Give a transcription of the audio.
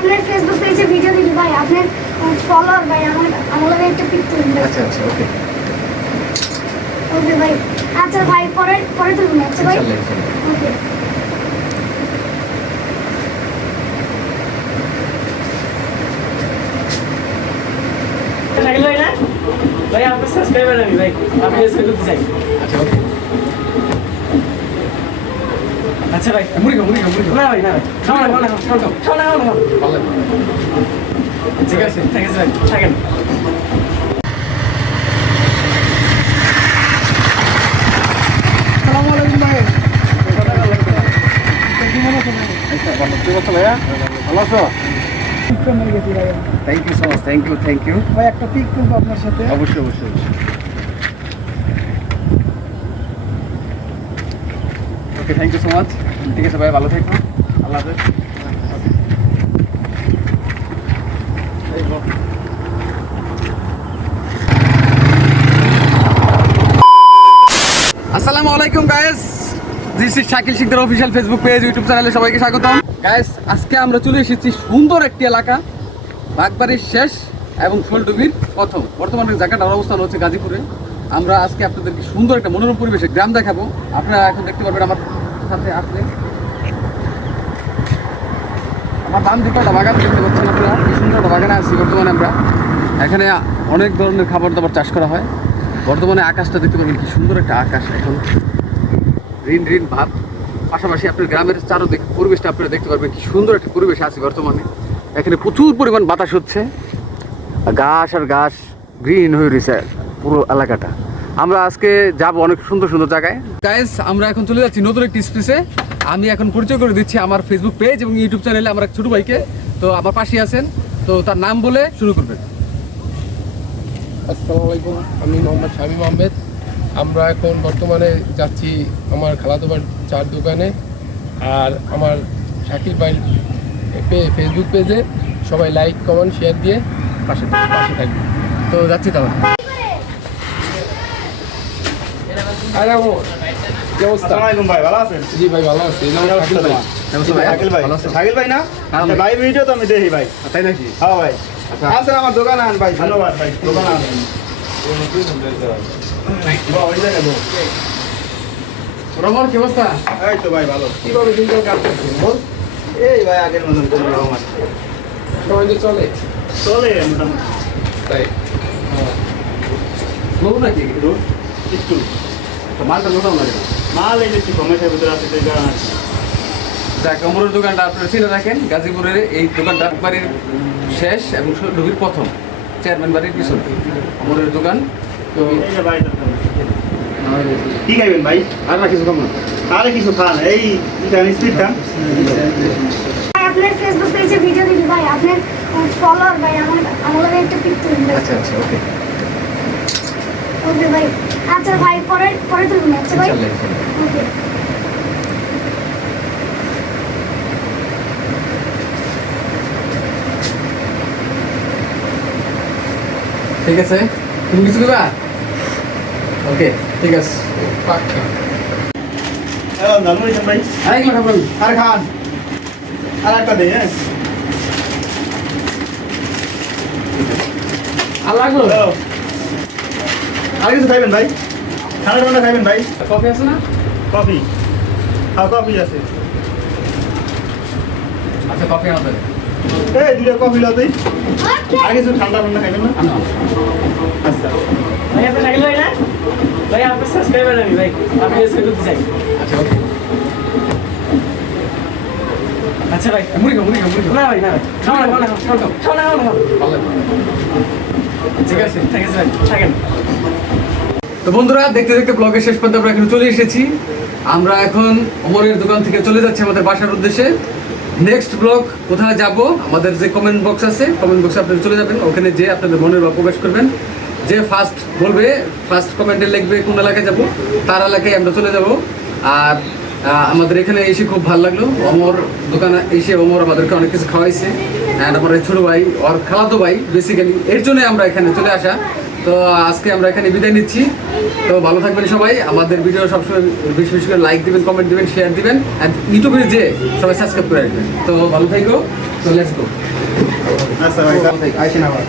আপনার ফেসবুক পেজে ভিডিও দিলি ভাই আপনার ফলোয়ার ভাই আমার আমার একটা পিক তুলুন আচ্ছা আচ্ছা ওকে ওকে ভাই। আচ্ছা ভাই পরে পরে তুলুন আচ্ছা ভাই? ওকে ভাই ভাই আপনার সাবস্ক্রাইবার আমি ভাই। আপনি এসে করতে চাই। আচ্ছা ওকে আচ্ছা ভাই মুড়ি খাও মুড়ি খাও মুড়ি খাও। না ভাই না ভাই। খাও না খাও না খাও খাও না খাও না ভালো ঠিক আছে ঠিক আছে ভাই থাকেন। Thank you so much thank you thank you ভাই একটা পিক তুলবো আপনার সাথে। অবশ্যই অবশ্যই অবশ্যই। Okay thank you so much ঠিক আছে ভাই, ভালো থেকো আল্লাহ আসসালামু আলাইকুম guys this is Shakil Sikdar official Facebook page YouTube চ্যানেলে সবাইকে স্বাগতম। গাইস আজকে আমরা চলে এসেছি সুন্দর একটি এলাকা, বাগবাড়ির শেষ এবং শোলডুবির প্রথম। বর্তমানে জায়গাটার অবস্থান হচ্ছে গাজীপুরে। আমরা আজকে আপনাদেরকে সুন্দর একটা মনোরম পরিবেশে গ্রাম দেখাবো। আপনারা এখন দেখতে পারবেন আমার সাথে আসলে। আমার দিকে একটা বাগান দেখতে পাচ্ছেন আপনারা। কি সুন্দর বাগানে আছি বর্তমানে আমরা। এখানে অনেক ধরনের খাবার দাবার চাষ করা হয়। বর্তমানে আকাশটা দেখতে পাবেন কি সুন্দর একটা আকাশ এখন। ঋণ ঋণ ভাব। পাশাপাশি আপনার গ্রামের চারোদিক পরিবেশটা আপনারা দেখতে পারবেন কি সুন্দর একটা পরিবেশ আছে বর্তমানে। এখানে প্রচুর পরিমাণ বাতাস হচ্ছে। ঘাস আর ঘাস গ্রিন হয়ে রয়েছে পুরো এলাকাটা। আমরা আজকে যাব অনেক সুন্দর সুন্দর জায়গায়। গাইস আমরা এখন চলে যাচ্ছি নতুন একটি স্পেসে আমি এখন পরিচয় করে দিচ্ছি আমার ফেসবুক পেজ এবং ইউটিউব চ্যানেলে আমার এক ছোট ভাইকে। তো আমার পাশে আছেন। তো তার নাম বলে শুরু করবেন। আসসালামু আলাইকুম আমি মোহাম্মদ শামীম আহমেদ। আমরা এখন বর্তমানে যাচ্ছি আমার ভাইয়ের চার দোকানে আর আমার শাকির ভাই ফেসবুক পেজে সবাই লাইক কমেন্ট শেয়ার দিয়ে পাশে পাশে থাকবে তো যাচ্ছি তাহলে। আরে ও কি অবস্থা? আসসালামাইকুম ভাই ভালো আছেন? জি ভাই ভালো আছি। শাকিল ভাই? ভাই। শাকিল ভাই শাকিল ভাই না? হ্যাঁ, আচ্ছা, ভাই। ভিডিও তো আমি দেখি ভাই। তাই নাকি? হ্যাঁ ভাই। আচ্ছা। আসেন আমার দোকানে আন ভাই ধন্যবাদ ভাই দোকানে আন। রমন কি অবস্থা? এই তো ভাই ভালো। কীভাবে দিনকাল কাটতেছে বল। এই ভাই আগের মতন কোনো রকম আছে। সবাই যে চলে। চলে মোটামুটি। তাই? স্লো নাকি? একটু। মালটা লোটাও না। মাল এই যে একটু ভিতরে আছে সেই কারণে যাক অমরের দোকানটা আপনারা চিনে রাখেন গাজীপুরের এই দোকানটা বাড়ির শেষ এবং ডুবির প্রথম চেয়ারম্যান বাড়ির পিছনে। অমরের দোকান। তো ভাই কি খাইবেন ভাই? আর না কিছু কম না। আরে কিছু খান এই স্পিড খান আপনার ফেসবুক পেজে ভিডিও দিলি ভাই আপনার ফলোয়ার ভাই আমার লাগে একটা পিক আচ্ছা আচ্ছা ওকে ওকে ভাই। আচ্ছা ভাই পরে পরে আচ্ছা ভাই। ওকে। ঠিক আছে? তুমি কিছু দেবা? ওকে ঠিক আছে। খাবেন আর খান। আর একটা দে হ্যাঁ। আর লাগল। আর কিছু খাইবেন ভাই? ঠান্ডা ঠান্ডা খাইবেন ভাই? কফি আছে না? কফি। হ্যাঁ কফি আছে। আচ্ছা কফি আমাদের এই দুটো কফি লতেই আর কিছু ঠান্ডা ঠান্ডা খাইবেন না? আচ্ছা। ভাই শাকিল ভাই না? ভাই আপনার সাবস্ক্রাইবার আমি ভাই। আপনি এসে করতে চাই। আচ্ছা ওকে। আচ্ছা ভাই। মুড়ি খাও মুড়ি খাও মুড়ি খাও। না ভাই না খাও না খাও না খাও না খাও না। খাও না ঠিক আছে ঠিক আছে ভাই। থাকেন। তো বন্ধুরা, দেখতে দেখতে ব্লগের শেষ পর্যন্ত আমরা এখানে চলে এসেছি। আমরা এখন অমরের দোকান থেকে চলে যাচ্ছি আমাদের বাসার উদ্দেশ্যে। নেক্সট ব্লগ কোথায় যাব? আমাদের যে কমেন্ট বক্স আছে কমেন্ট বক্সে আপনারা চলে যাবেন। ওখানে যে আপনাদের মনের ভাব প্রকাশ করবেন। যে ফার্স্ট বলবে ফার্স্ট কমেন্টে লিখবে কোন এলাকায় যাব, তার এলাকায় আমরা চলে যাব। আর আমাদের এখানে এসে খুব ভালো লাগল। অমর দোকানে এসে অমর আমাদেরকে অনেক কিছু খাওয়াইছে। অ্যান্ড আমার ছোটো ভাই, ওর খালাতো ভাই বেসিক্যালি এর জন্যই আমরা এখানে চলে আসা। তো আজকে আমরা এখানে বিদায় নিচ্ছি। তো ভালো থাকবেন সবাই। আমাদের ভিডিও সবসময় বেশি বেশি করে লাইক দিবেন কমেন্ট দিবেন শেয়ার দিবেন। আর ইউটিউবে যে সবাই সাবস্ক্রাইব করে রাখবেন। তো ভালো থাকো। তো লেটস গো আচ্ছা ভাই আসেন আবার।